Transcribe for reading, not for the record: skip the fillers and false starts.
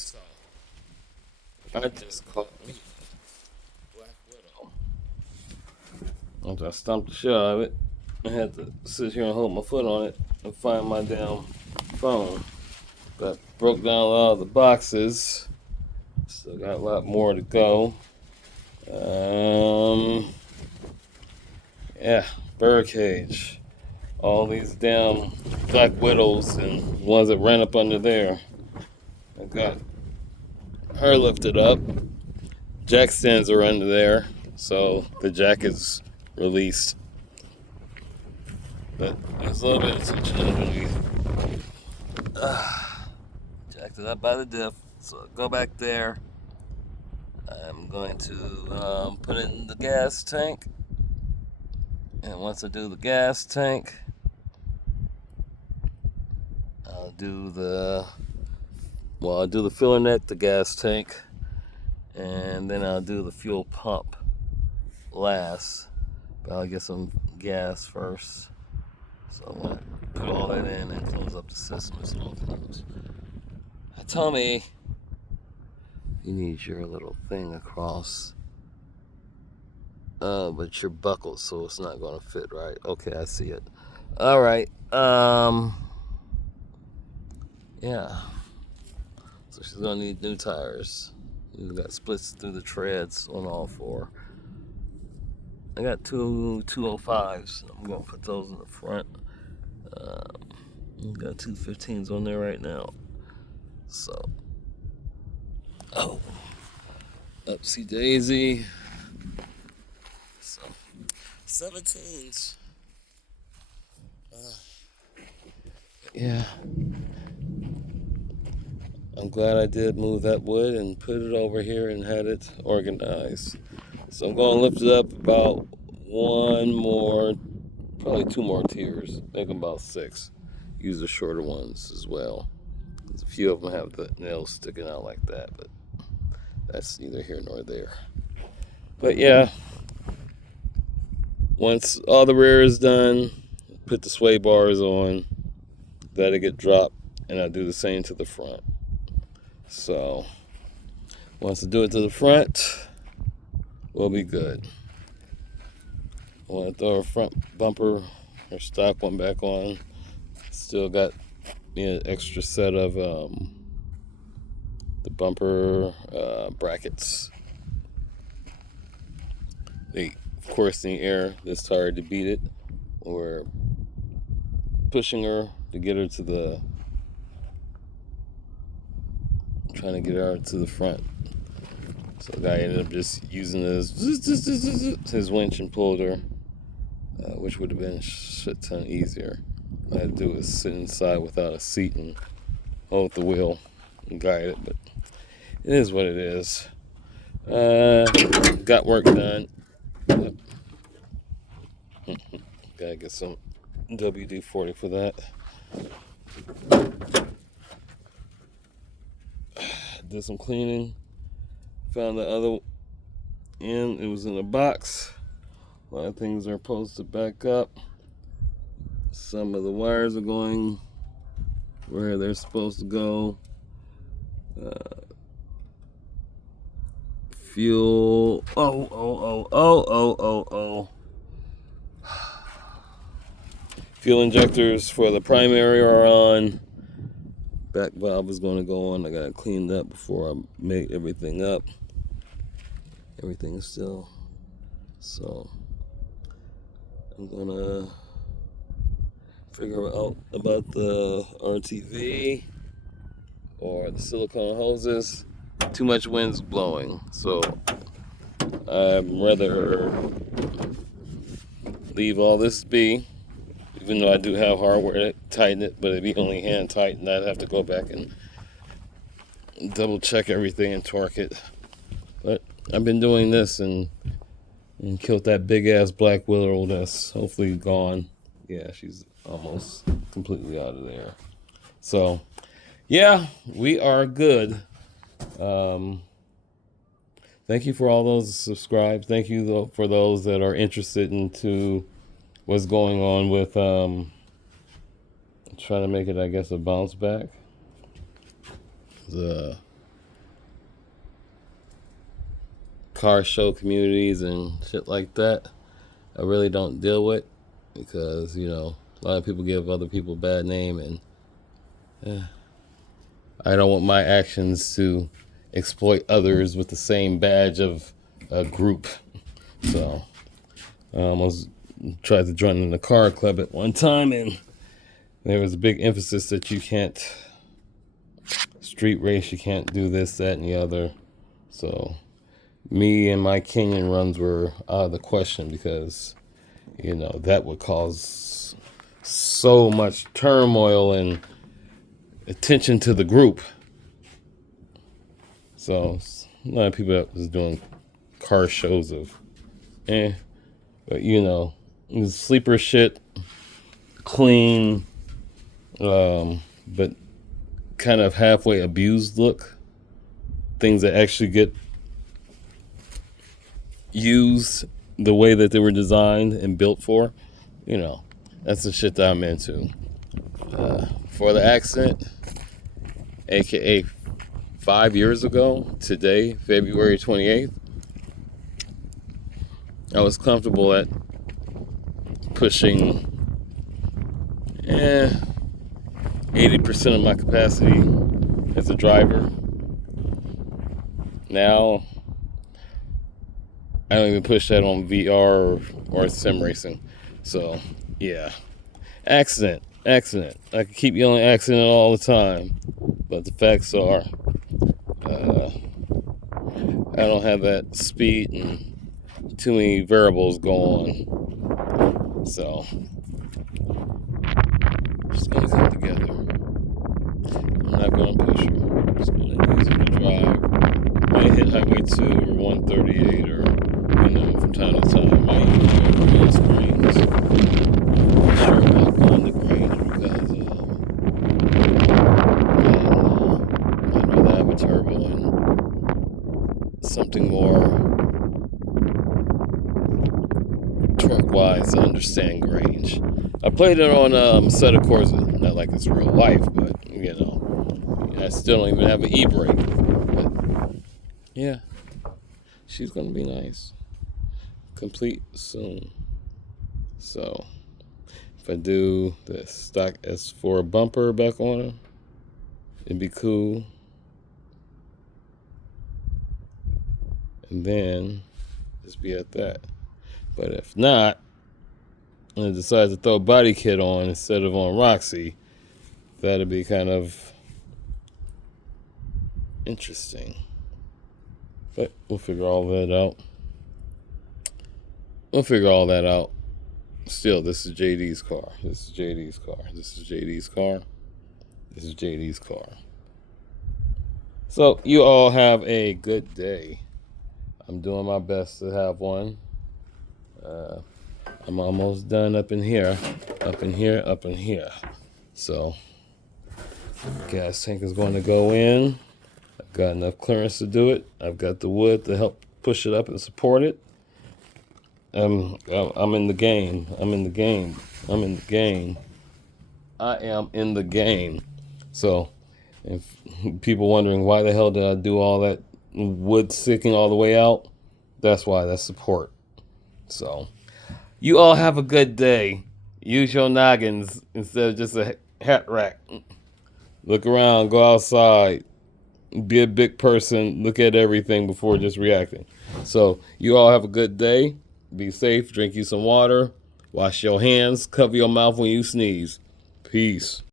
So I just caught me a black widow. After I stomped the shit out of it, I had to sit here and hold my foot on it and find my damn phone. But broke down a lot of the boxes. Still got a lot more to go. Um, yeah, birdcage. All these damn black widows and ones that ran up under there. I got her lifted up. Jack stands are under there, so the jack is released. But there's a little bit of tension underneath. Jacked it up by the diff, so I'll go back there. I'm going to put it in the gas tank, and once I do the gas tank, I'll do the I'll do the filler neck, the gas tank, and then I'll do the fuel pump last. But I'll get some gas first. So I'm gonna put all that in and close up the system as it all comes. Tell me, you need your little thing across, but you're buckled, so it's not gonna fit right. Okay, I see it. All right. Yeah. So she's gonna need new tires. We got splits through the treads on all four. I got two 205s. I'm gonna put those in the front. Got two 15s on there right now. So, upsy daisy. So, 17s. Yeah. I'm glad I did move that wood and put it over here and had it organized. So I'm going to lift it up about one more, probably two more tiers, make them about 6. Use the shorter ones as well. A few of them have the nails sticking out like that, but that's neither here nor there. But yeah, once all the rear is done, put the sway bars on, let it get dropped, and I do the same to the front. So once I do it to the front, we'll be good. I want to throw a front bumper or stock one back on. Still got an extra set of the bumper brackets. They, of course, in the air, it's hard to beat it. We're pushing her to get her to the, trying to get her to the front. So the guy ended up just using his winch and pulled her, which would have been a shit ton easier. All I had to do was sit inside without a seat and hold the wheel and guide it, but it is what it is. Got work done. Gotta get some WD-40 for that. Did some cleaning. Found the other end. It was in a box. A lot of things are posted back up. Some of the wires are going where they're supposed to go. Fuel. Fuel injectors for the primary are on. Back valve is going to go on. I got to clean that before I make everything up. Everything is still. So I'm going to figure out about the RTV or the silicone hoses. Too much wind's blowing, so I'd rather leave all this be, even though I do have hardware to tighten it, but it'd be only hand tightened. I'd have to go back and double check everything and torque it. But I've been doing this and killed that big ass black willow that's hopefully gone. Yeah, she's almost completely out of there. So yeah, we are good. Thank you for all those that subscribe. Thank you for those that are interested into what's going on with trying to make it, I guess, a bounce back. The car show communities and shit like that, I really don't deal with, because, you know, a lot of people give other people a bad name, and I don't want my actions to exploit others with the same badge of a group. So tried to join in the car club at one time, and there was a big emphasis that you can't street race, you can't do this, that, and the other. So me and my Kenyan runs were out of the question, because, you know, that would cause so much turmoil and attention to the group. So a lot of people that was doing car shows of but, you know, sleeper shit, clean, but kind of halfway abused look. Things that actually get used the way that they were designed and built for. You know, that's the shit that I'm into. For the accent, aka 5 years ago, today, February 28th, I was comfortable at pushing 80% of my capacity as a driver. Now, I don't even push that on VR or sim racing. So, yeah. Accident. I can keep yelling accident all the time, but the facts are, I don't have that speed and too many variables go on. So, just gonna come together. I'm not gonna push her. I'm just gonna use her to drive. Might hit Highway 2 or 138, or, you know, from time to time, might even go to Springs. I'm not sure about going to Grange, because I'd rather have a turbo and something more torque-wise to understand Grange. I played it on Assetto Corsa, not like it's real life, but, you know, I still don't even have an e-brake. But yeah, she's gonna be nice. Complete soon. So if I do the stock S4 bumper back on her, it'd be cool. And then just be at that. But if not, and I decide to throw a body kit on instead of on Roxy, that'd be kind of interesting. But we'll figure all that out. Still, this is JD's car. So you all have a good day. I'm doing my best to have one. I'm almost done up in here. So gas tank is going to go in. I've got enough clearance to do it. I've got the wood to help push it up and support it. I'm in the game. I am in the game. So, if people wondering why the hell did I do all that wood sticking all the way out, that's why. That's support. So, you all have a good day. Use your noggins instead of just a hat rack. Look around, go outside, be a big person, look at everything before just reacting. So, you all have a good day. Be safe, drink you some water, wash your hands, cover your mouth when you sneeze. Peace.